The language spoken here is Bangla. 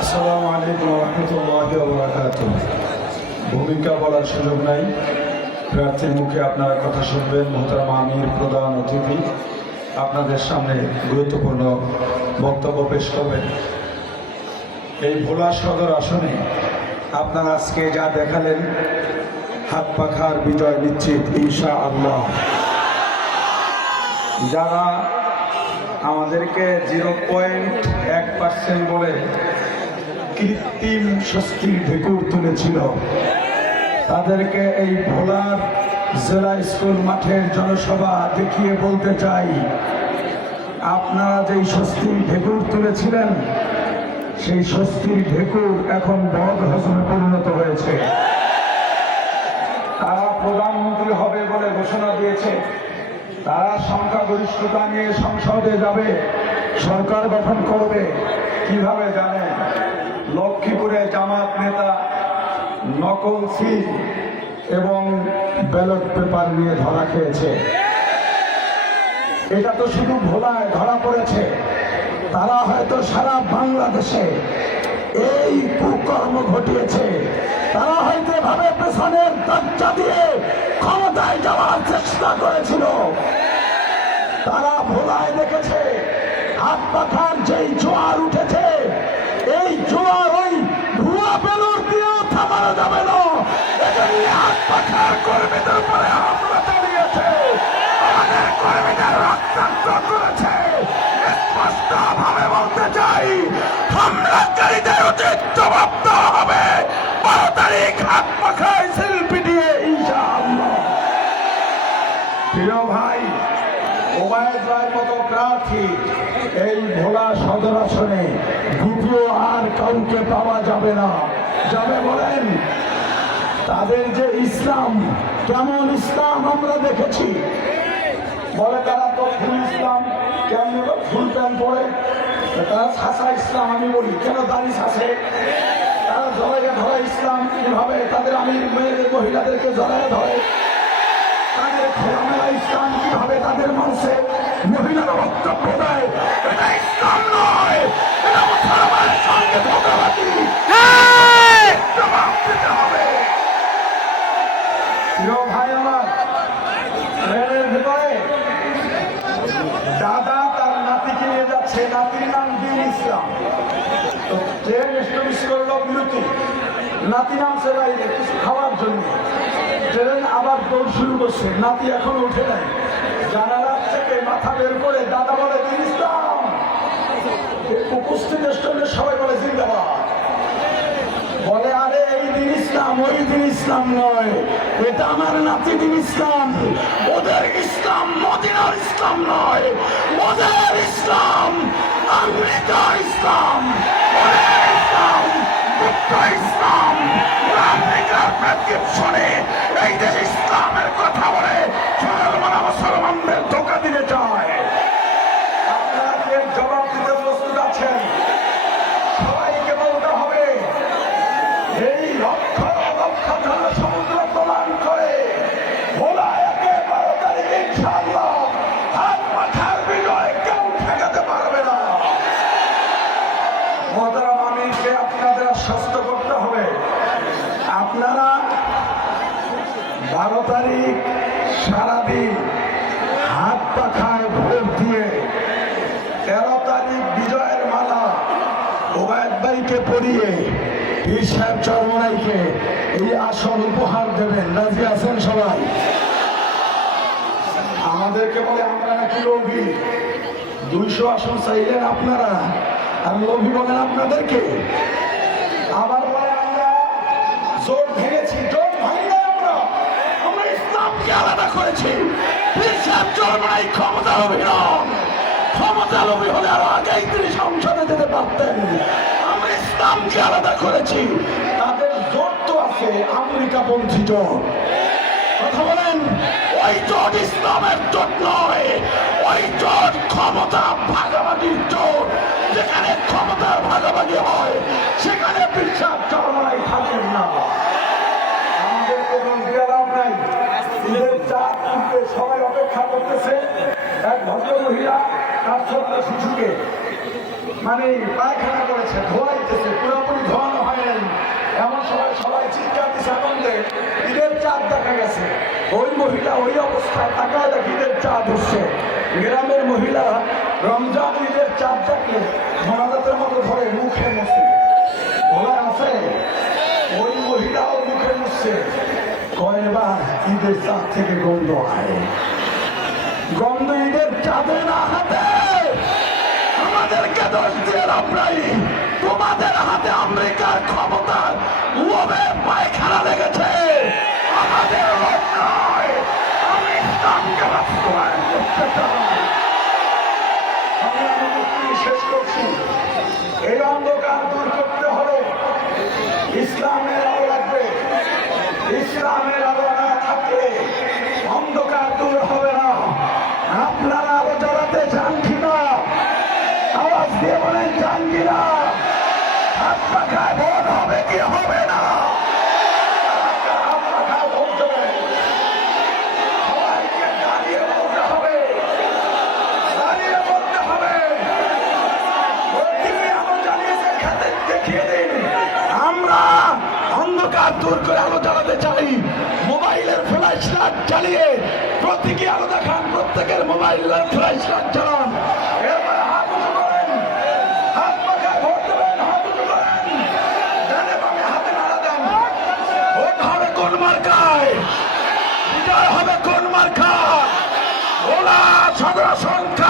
আসসালামু আলাইকুম ওয়া রাহমাতুল্লাহি ওয়া বারাকাতুহু। ভূমিকা বলার সুযোগ নাই, প্রার্থীর মুখে আপনারা কথা শুনবেন। মোহতারাম আমির প্রধান অতিথি আপনাদের সামনে গুরুত্বপূর্ণ বক্তব্য পেশ করবেন। এই ভোলা সদর আসনে আপনারা আজকে যা দেখালেন, হাত পাখার বিজয় নিশ্চিত ইনশাআল্লাহ। যারা আমাদেরকে 0.1% বলে কৃত্রিম স্বস্তির ঢেকুর তুলেছিল, তাদেরকে এই ভোলার জেলা স্কুল মাঠের জনসভা দেখিয়ে বলতে চাই, আপনারা যেই স্বস্তির ঢেকুর তুলেছিলেন সেই স্বস্তির ঢেকুর এখন বদ হজমে পরিণত হয়েছে। তারা প্রধানমন্ত্রী হবে বলে ঘোষণা দিয়েছে, তারা সংখ্যাগরিষ্ঠতা নিয়ে সংসদে যাবে, সরকার গঠন করবে। কিভাবে জানেন? লক্ষ্মীপুরে জামাত নেতা নকল সিল এবং ব্যালট পেপার নিয়ে ধরা খেয়েছে। এটা তো শুধু ভোলায় ধরা পড়েছে, তারা হয়তো সারা বাংলাদেশে এই কুকর্ম ঘটিয়েছে। তারা হয়তো ভাবে পেছনের দরজা দিয়ে ক্ষমতায় যাওয়ার চেষ্টা করেছিল। তারা ভোলায় দেখেছে হাত পাখার যেই জোয়ার উঠেছে, এই জোয়ার ওই ভুয়া বেলুর দিয়েও থামানো যাবে না। এজন্য হাত পাখার কর্মীদের উপরে হামলা চালিয়েছে, আমাদের কর্মীদের রক্তাক্ত করেছে। স্পষ্ট ভাবে বলতে চাই, হামলাকারীদের উচিত জবাব দেওয়া হবে। 12 তারিখ হাত পাখায় শিল্পী দিয়ে ইনশাআল্লাহ। প্রিয় ভাই, ওবায়দ রায়ের মতো প্রার্থী এই ভোলা সদর আসনে দ্বিতীয় আর কাউকে পাওয়া যাবে না। যাবে বলেন? তাদের যে ইসলাম, কেমন ইসলাম আমরা দেখেছি। বলে তারা তো ফুল ইসলাম, কেমন ফুল প্যান্ট পরে, তারা ছাঁচা ইসলাম। আমি বলি কেন দাড়ি ছাঁচে? তারা জড়াইয়া ধরে ইসলাম কিভাবে? তাদের আমির মেয়েদের মহিলাদেরকে জড়াইয়া ধরে। তাদের খোলামেলা ইসলাম কিভাবে তাদের মানুষে মহিলারা বক্তব্য দেয়? এটা ইসলাম নয়, এটা মুসলমানের সঙ্গে ধোঁকাবাজি। জবাব দিতে হবে। প্রিয় ভাই আমার, ট্রেনের ভিতরে দাদা তার নাতিকে নিয়ে যাচ্ছে, নাতির নাম দিন ইসলাম। তো ট্রেন স্টপিস করলো বিরতি, নাতি নামছে বাইরে কিছু খাওয়ার জন্য। ট্রেন আবার দৌড় শুরু করছে, নাতি এখনো উঠে নাই। জানালার থেকে মাথা বের করে দাদা বলে দিন ইসলাম। উপস্থিত স্টুডেন্ট সবাই বলে জিন্দাবাদ। বলে আরে এই দিন ইসলাম ওই দিন ইসলাম নয়, এটা আমার নাতি দিন ইসলাম। ওদের ইসলাম মদিনার ইসলাম নয়, ওদের ইসলাম আমেরিকা ইসলাম, ওদের ইসলাম মুক্ত ইসলাম। আমেরিকার প্রেসক্রিপশনে এই দেশ ইসলামের কথা বলে মুসলমানদের ধোঁকা দিতে চায়। আপনাকে জবাব দিতে প্রস্তুত আছেন? সবাইকে বলতে হবে, এই লক্ষ লক্ষ জন সমুদ্র প্রমাণ করে ভোলা 12 তারিখ ইনশাআল্লাহ হাত পাখার বিজয় কেউ ঠেকাতে পারবে না। মোহতারাম আমিরকে আপনাদের আশ্বস্ত করতে হবে, আপনারা 12 তারিখ সারাদিন হাত পাখায় ভোট দিয়ে 13 তারিখ বিজয়ের মালা ওবায়দ ভাইকে পরিয়ে পীর সাহেব চরমনাইকে এই আসন উপহার দেবেন। রাজি আছেন সবাই? আমাদেরকে বলে আমরা নাকি লোভী, 200 আসন চাইলেন আপনারা, আর লোভী বলেন আপনাদেরকে। আবার বলে আমরা জোট ভেঙেছি, জোট ভাঙি না, আমরা ইসলামকে আলাদা করেছি। পীর সাহেব চরমনাই ক্ষমতা লোভী নন, ক্ষমতা লোভী হলে আরো আগেই তিনি সংসদে যেতে পারতেন। আমরা ইসলামকে আলাদা করেছি। তাদের জোট তো আছে আমেরিকাপন্থী জোট। কথা বলেন, ওই জোট ইসলামের জোট নয়, ওই জোট ক্ষমতা ভাগাভাগির জোট। যেখানে ক্ষমতার ভাগাভাগি হয় সেখানে পীর সাহেব চরমনাই থাকেন না। আমাদেরকে লাভ নাই। সবাই অপেক্ষা করতেছে, এক ভদ্র মহিলা তার ছোট্ট শিশুকে মানে পায়খানা করেছে, ধোয়াইতেছে, পুরোপুরি ধোয়ানো হয় নাই, এমন সময় সবাই চিৎকার দিচ্ছে আনন্দে, ঈদের চাঁদ দেখা গেছে। ওই মহিলা ওই অবস্থায় তাকায় দেখে ঈদের চাঁদ উঠছে। গ্রামের মহিলা রমজান ঈদের চাঁদ দেখলে ধনাদাতের মতো ধরে মুখে মুছে, ভোলা আছে, ওই মহিলাও মুখে মুছছে। কয়বার ঈদের চাঁদ থেকে গন্ধ হয়, গন্ধ ঈদের চাঁদে না হাতে। আমাদেরকে দোষ দিয়ে লাভ নাই, তোমাদের হাতে আমেরিকার ক্ষমতার লোভের পায়খানা লেগেছে। আমাদের লোভ নয়, আমি ইসলামকে বাস্তবায়ন করতে চাই। আমি আমার বক্তব্য শেষ করছি। এই অন্ধকার দূর করতে হলে ইসলামের আলো লাগবে। ইসলামের আলো না থাকলে অন্ধকার দূর হবে না। আপনারা আলো জ্বালাতে চান কিনা? আওয়াজ দিয়ে বলেন চান কিনা? হাত পাখায় ভোট হবে কি হবে না? হাত পাখায় ভোট দেবে। সবাইকে দাঁড়িয়ে বলতে হবে, দাঁড়িয়ে বলতে হবে। আলো জ্বালিয়েছে খাতে দেখিয়ে দিন। আমরা অন্ধকার দূর করে আলো জ্বালাতে চাই। মোবাইলের ফ্ল্যাশ লাইট জ্বালিয়ে প্রতীকী আলো দেখান, প্রত্যেকের মোবাইলের ফ্ল্যাশ লাইট জ্বালান। এরপরে হাত উঁচু করেন, হাত পাখায় ভোট দেবেন, হাত উঁচু করেন, ডানে বামে হাতে নাড়া দেন। ভোট হবে কোন মার্কায়? বিজয় হবে কোন মার্কা? ওলা সাদা সংখ্যা